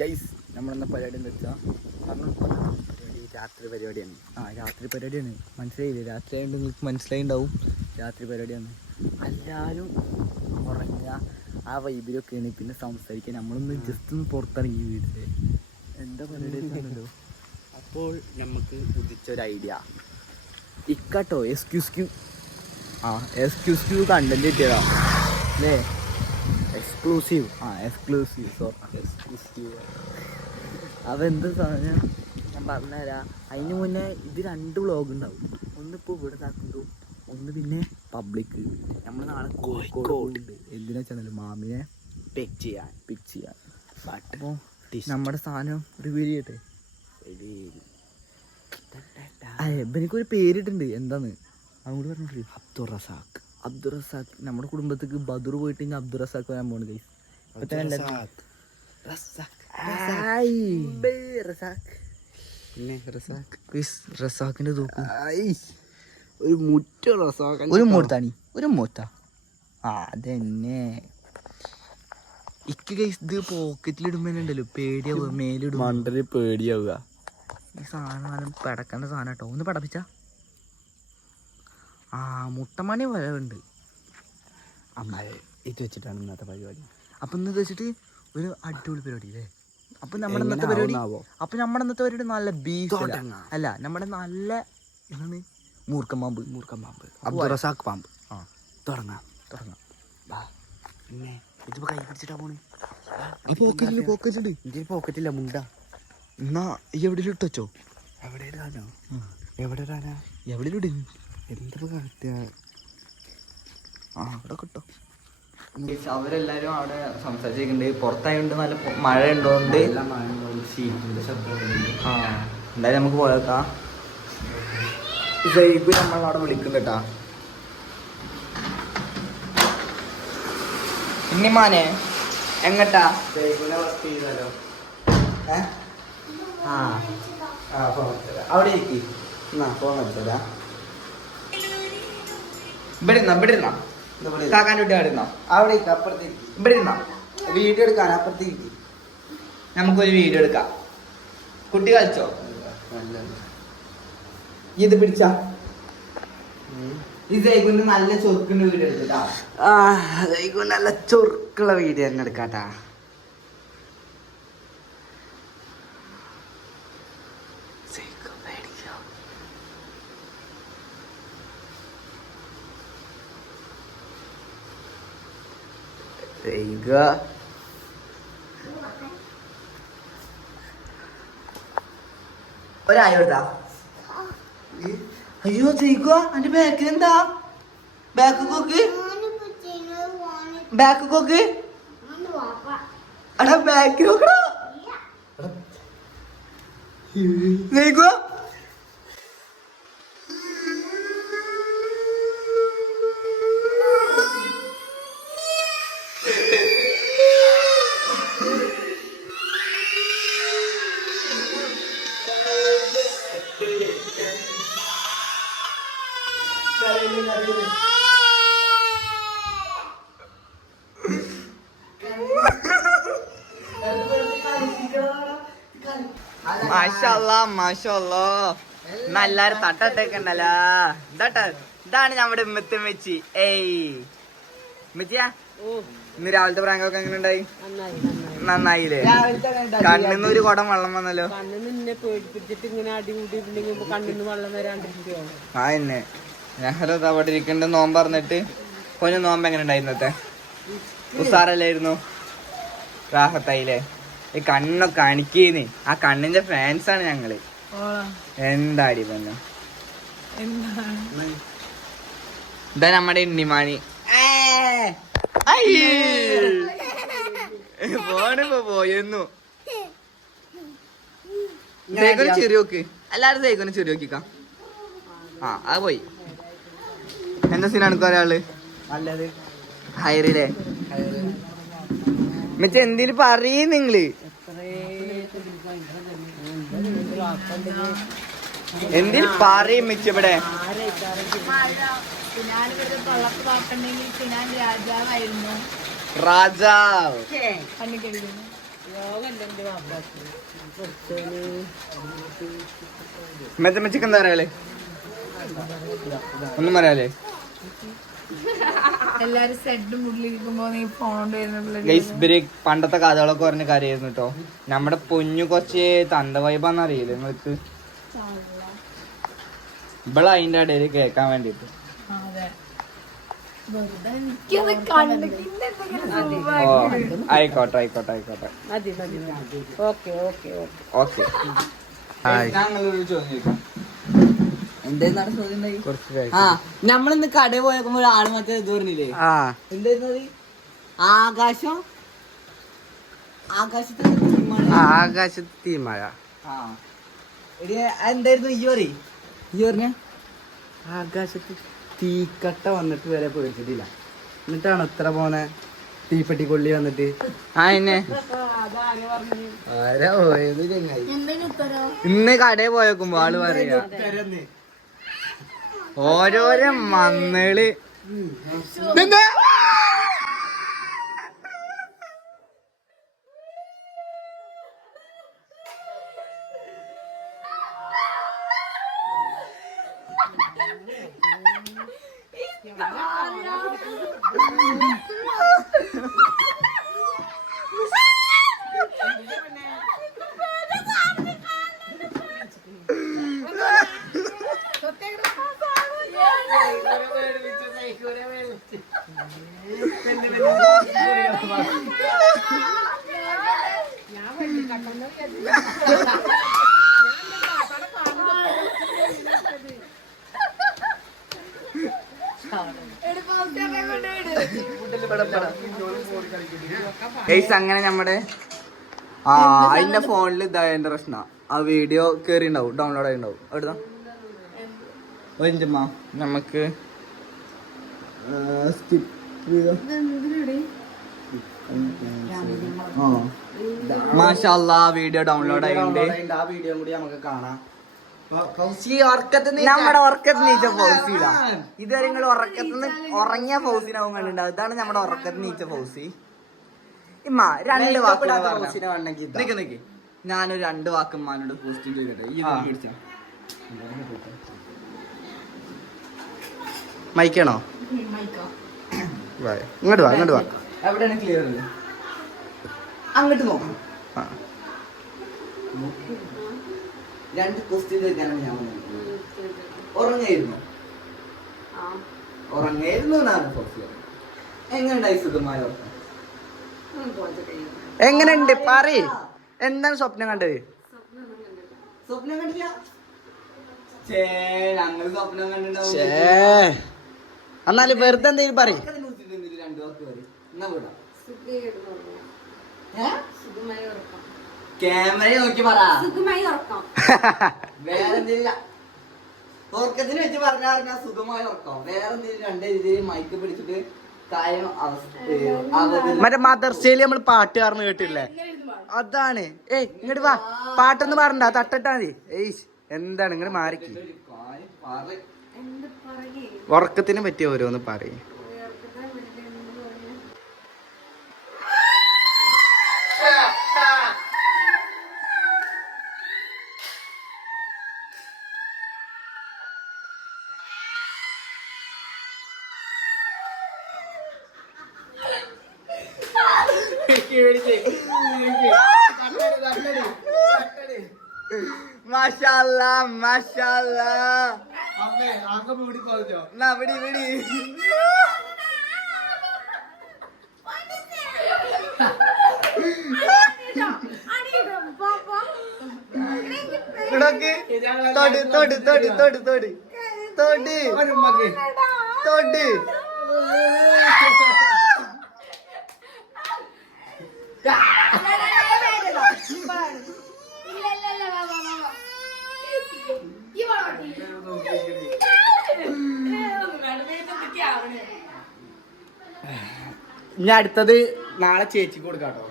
Guys നമ്മളെന്താ പരിപാടി എന്ന് വെച്ചാൽ പരിപാടി രാത്രി പരിപാടിയാണ്. രാത്രി പരിപാടിയാണ്. മനസ്സിലായില്ലേ? രാത്രി ആയതുകൊണ്ട് നിങ്ങൾക്ക് മനസ്സിലായിണ്ടാവും. രാത്രി പരിപാടിയാണ്. എല്ലാവരും ഉറങ്ങുക, ആ വൈബിലൊക്കെയാണ്. പിന്നെ സംസാരിക്കാൻ നമ്മളൊന്ന് ജസ്റ്റ് ഒന്ന് പുറത്തിറങ്ങി വീട്ടിൽ എന്താ പരിപാടി. അപ്പോൾ നമുക്ക് ഉദിച്ചൊരു ഐഡിയ ഇക്കാട്ടോ. എക്സ്ക്യൂസ് കണ്ടന്റ് കിട്ടിയതാ അല്ലേ? എക്സ്ക്ലൂസീവ്. അപ്പോൾ എന്ത് സാധനം ഞാൻ പറഞ്ഞുതരാം. അതിന് മുന്നേ ഇത് 2 വ്ളോഗ് ഉണ്ടാവും. ഒന്നിപ്പോൾ ഇവിടെ നടക്കുന്നു, ഒന്ന് പിന്നെ പബ്ലിക്. നമ്മൾ നാളെ കോഴിക്കോട് എന്തിനാ വെച്ചാൽ മാമിനെ പിക്ക് ചെയ്യാൻ. അപ്പോൾ നമ്മുടെ സാധനം റിവീൽ ചെയ്യട്ടെ. എനിക്കൊരു പേരിട്ടുണ്ട്. എന്താന്ന് അങ്ങോട്ട് പറഞ്ഞിട്ട്? അബ്ദുൾ റസാഖ്. നമ്മുടെ കുടുംബത്തേക്ക് ബദർ പോയിട്ട് ഇനി അബ്ദുൾ റസാഖ് വരാൻ പോണ് ഗൈസ്. റസാഖിന്റെ തൂക്കും ഒരു മൂത്ത അതന്നെ ഇക്ക് ഗൈസ്. ഇത് പോക്കറ്റിലിടുമ്പോണ്ടല്ലോ പേടിയാവുക, മേലിടും മണ്ടല് പേടിയാവുക. ഈ സാധനം പടക്കേണ്ട സാധനം കേട്ടോ. ഒന്ന് പടപ്പിച്ച മുട്ടമണി വരവുണ്ട്. ഇത് വെച്ചിട്ടാണ് ഇന്നത്തെ പരിപാടി. അപ്പം ഇന്ന് വെച്ചിട്ട് ഒരു അടിപൊളി പരിപാടി അല്ലേ? അപ്പം നമ്മുടെ ഇന്നത്തെ പരിപാടി നല്ല ബീഫ് അല്ല, നമ്മുടെ നല്ല എന്താണ് മൂർക്കം പാമ്പ് അബ്ദുൾ റസാഖ് പാമ്പ്. തുടങ്ങാം. പിന്നെ ഇതിപ്പോ കൈ പിടിച്ചിട്ടാ പോണ്. പോക്കറ്റിലുണ്ട്. ഇതിൽ പോക്കറ്റില്ല, മുണ്ട. എന്നാ എവിടെയും ഇട്ടോ? എവിടെ ഇടാനോ? എവിടെ ഇടും? എന്തൊക്കെ കാട്ടുക? അവിടെ കിട്ടോ. അവരെല്ലാരും അവിടെ സംസാരിച്ചിട്ടുണ്ട്. പുറത്തായതുകൊണ്ട് നല്ല മഴ ഉണ്ടോണ്ട് എന്തായാലും നമുക്ക് പോയേക്കാം. സൈബ് നമ്മളവിടെ വിളിക്കും കേട്ടാ. ഇന്നിമാനെ എങ്ങട്ടാ? അവിടെ ഫോൺ വെച്ചതാ. ഇവിടെ കാക്കാൻ്റെ വീട്ടിൽ അവിടെ അവിടെ അപ്പുറത്തേക്ക് ഇവിടെ വീഡിയോ എടുക്കാൻ അപ്പുറത്തേക്ക്. നമുക്കൊരു വീഡിയോ എടുക്കാം. കുട്ടി കളിച്ചോ? ഇത് പിടിച്ച ഇതേക്കുന്ന് നല്ല ചൊറുക്കുള്ള വീഡിയോ എടുക്കട്ടാ. നല്ല ചൊറുക്കുള്ള വീഡിയോ തന്നെ എടുക്കാട്ടാ. ഒരായോട്ടാ. അയ്യോ ചെയ്ക്കുക. എന്റെ ബാക്കിൽ എന്താ? ബാക്ക് കോക്ക് എടാ ബാക്കിൽ നോക്കടാ. ചെയ്ക്കുക. മാഷാ എല്ലാരും തട്ടട്ടേക്കണ്ടല്ലോ. ഇതാണ് നമ്മുടെ മെച്ചി. മെച്ചിയാ ഇന്ന് രാവിലത്തെ പ്രാങ്കൊക്കെ എങ്ങനെ ഉണ്ടായി? നന്നായില്ലേ? കണ്ണിന്ന് ഒരു കുടം വെള്ളം വന്നല്ലോ. എന്നെ ഞാനോ അവിടെ ഇരിക്കണ്ട. നോമ്പ് പറഞ്ഞിട്ട് കൊഞ്ഞ നോമ്പ് എങ്ങനെ ഉണ്ടായി? ഇന്നത്തെ ഉസാറല്ലായിരുന്നു? റാഹത്തായില്ലേ? ഈ കണ്ണൊക്കെ അണിക്കുന്നേ. ആ കണ്ണിന്റെ ഫാൻസാണ് ഞങ്ങള്. എന്താടി പൊന്നു. ഇതാ നമ്മുടെ ഉണ്ണിമാണി. ഫോണിപ്പോ പോയെന്നു. സൈക്കോന് ചെറിയ നോക്ക്. എല്ലാരും സൈക്കോന് ചെറിയ നോക്കിക്കാം. അത് പോയി. എന്താ സീനാണ് ഒരാള് നല്ലത്? ഹൈറില്ലേ? മിച്ച എന്തേലും പറയും നിങ്ങള്. എന്തേലും പറയും മിച്ച. ഇവിടെ രാജാവ് മെച്ചക്ക് എന്താ പറയാ ഒന്നും പറയാലേ പണ്ടത്തെ കഥകളൊക്കെ പറഞ്ഞ കാര്യമായിരുന്നു കേട്ടോ. നമ്മുടെ പൊന്നു കൊച്ചേ തന്ത വൈബാന്ന് അറിയില്ല നിങ്ങൾക്ക്. ഇവിടെ അതിന്റെ ഇടയിൽ കേക്കാൻ വേണ്ടിട്ട് ആയിക്കോട്ടെ ആയിക്കോട്ടെ ആയിക്കോട്ടെ ഓക്കെ. ഞങ്ങളൊരു ചോദ്യം നമ്മളിന്ന് കടയിൽ പോയപ്പോ ആള് മറ്റേ ഇത് പറഞ്ഞില്ലേ എന്തായിരുന്നത്? ആകാശം ആകാശത്ത് തീമഴ. എന്തായിരുന്നു ഈ പറഞ്ഞ? ആകാശത്ത് തീക്കട്ട വന്നിട്ട് വരെ പേടിച്ചിട്ടില്ല. എന്നിട്ടാണ് ഇത്ര പോന്നെ തീപ്പെട്ടി കൊള്ളി വന്നിട്ട്. ആരാ പോയത് ചങ്ങായി? ഇന്ന് കടയിൽ പോയേക്കുമ്പോ ആള് പറയാ ഓരോരോ മന്നള് അങ്ങനെ നമ്മുടെ അതിന്റെ ഫോണിൽ ഇതായതിന്റെ പ്രശ്ന ആ വീഡിയോ കേറി ഉണ്ടാവും, ഡൗൺലോഡ് ആയി ഉണ്ടാവും. എവിടുന്ന നമുക്ക് മാഷാ വീഡിയോ ഡൗൺലോഡ് ആയിട്ടുണ്ട്. ആ വീഡിയോ കൂടി നമുക്ക് കാണാം. നമ്മുടെ ഉറക്കത്തിന് നീച്ച ഫൗസില ഇതുവരെ നിങ്ങൾ ഉറക്കത്തിന് ഉറങ്ങിയ ഫൗസിനാവും കണ്ടിട്ടുണ്ടാവും. ഇതാണ് നമ്മുടെ ഉറക്കത്തിന് നീച്ച ഫൗസി. ഇമ്മ രണ്ട് വാക്ക് ഞാനൊരു 2 വാക്ക് ഉമ്മാനോട് പോസ്റ്റ് ചെയ്തിട്ട് ഈ പിടിച്ച മൈക്കാണോ? ഇങ്ങോട്ട് വാ ഇങ്ങോട്ട് വാ. എവിടെയാണ് ക്ലിയർ? അങ്ങോട്ട് നോക്കാം. 2 ക്വസ്റ്റ്യൻ ചോദിക്കാനാണ് ഞാൻ വന്നത്. ഉറങ്ങായിരുന്നു എന്നാണ് ഫൗസി. എങ്ങനെയുണ്ടായി സുഖമായ ഉറക്കം? എങ്ങനെയുണ്ട് പറയ്. എന്താണ് സ്വപ്നം കണ്ടത്? സ്വപ്നം കണ്ടില്ല. ഞങ്ങൾ സ്വപ്നം കണ്ടിട്ടുണ്ടാവും. എന്നാലും വെറുതെ എന്തെങ്കിലും പറയ്. 2 വാക്ക് പറയും. എന്നാ വിടാം. ക്യാമറ നോക്കി പറ. വേറെ എന്തെങ്കിലും ഉറക്കത്തിന് വെച്ച് പറഞ്ഞാൽ സുഖമായ ഉറക്കം. വേറെ എന്തെങ്കിലും 2 രീതിയിൽ മൈക്ക് പിടിച്ചിട്ട് കാര്യം മറ്റേ മദർസയില് നമ്മൾ പാട്ട് കാരണം കേട്ടില്ലേ? അതാണ്. ഇങ്ങോട്ട് വാ. പാട്ടൊന്നും പാടണ്ട, തട്ടട്ടാ മതി. എന്താണ് ഇങ്ങോട്ട് മാറിക്ക്. ഉറക്കത്തിന് പറ്റിയ ഓരോന്ന് പറയും. മാഷാഅല്ലാ മാഷാഅല്ലാ. ഇനി അടുത്തത് നാളെ ചേച്ചിക്ക് കൊടുക്കാട്ടോ.